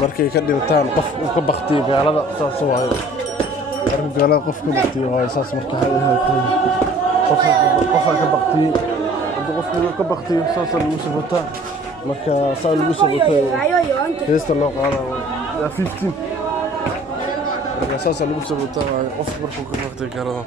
markay ka dhintaan qof uu ka baqtiyo gaalada saas waayo marka gaalada qof ka baqtiyo waayo saas marka qof ka baqtiyo qof ka baqtiyo saas lagu sabataa marka saas lagu sabataa heesta loo qaado 15 marka saas lagu sabataa qof markuu ka baqtiyo gaalada